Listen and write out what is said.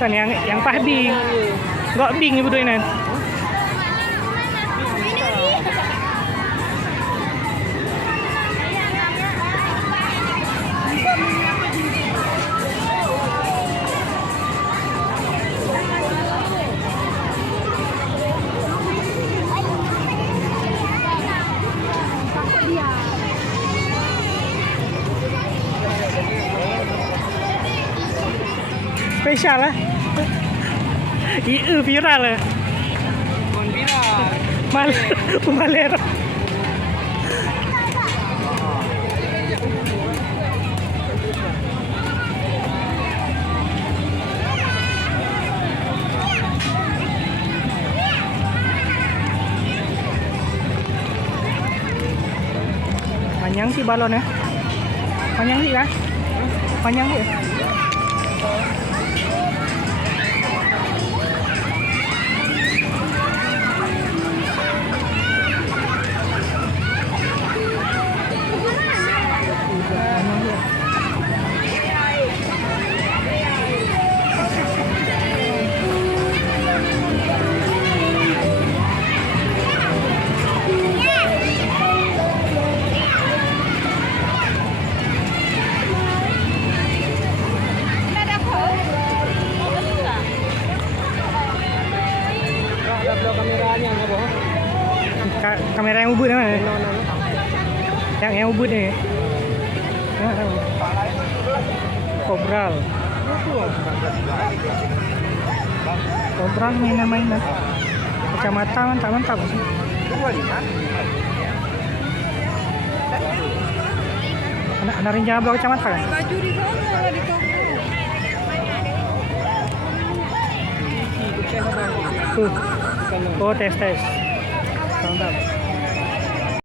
Kan yang pahbing. Gak bing ibu doinan. Spesial lah. Viral lah. Bukan viral. Malera. Panjang sih balon ya. Panjang sih ya. Panjang sih ya. Kameranya nggak bohong. Kamera yang ubud mana? Yang ubud nih. Kobral. Kobral mainan-mainan. Kacamata mantap sih. Ada rencana bawa kacamata kan? Baju di sana di toko. Tuh. Oh, tes.